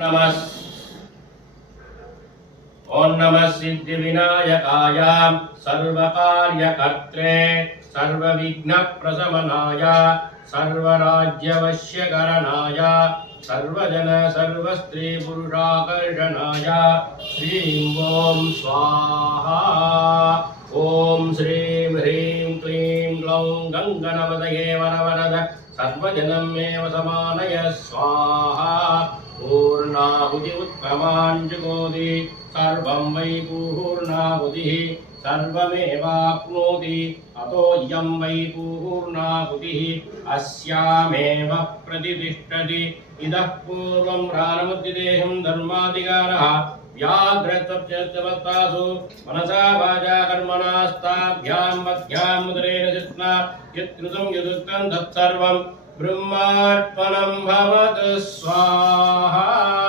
नमः ओम नमः सिद्धि विनायकाय सर्वकार्यकर्त्रे सर्वविघ्नप्रशमनाय सर्वराज्यवश्यकरणाय सर्वजन सर्वस्त्री पुरुषाकर्षणाय श्रीं ओम स्वाहा ओम श्रीं ह्रीं क्लीं ग्लौं गङ्गणपतये वरवरद सर्वजनमेव समानय स्वाहा पूर्णाहुति उत्क्रमाञ्जुगोति सर्वं वै पूर्णाहुतिः सर्वमेवाप्नोति अतो यं वै पूर्णाहुतिः अस्यामेव प्रतिष्ठति इदः पूर्वं प्राणमुद्दिदेहं धर्माधिकारः व्याघ्रतप्यर्थवत्तासु मनसा वाचा कर्मणास्ताभ्यां वद्भ्यां मुद्रेण चित्ना यत्कृतं यदुक्तं तत्सर्वं ब्रह्मार्पणं भवतु स्वाहा।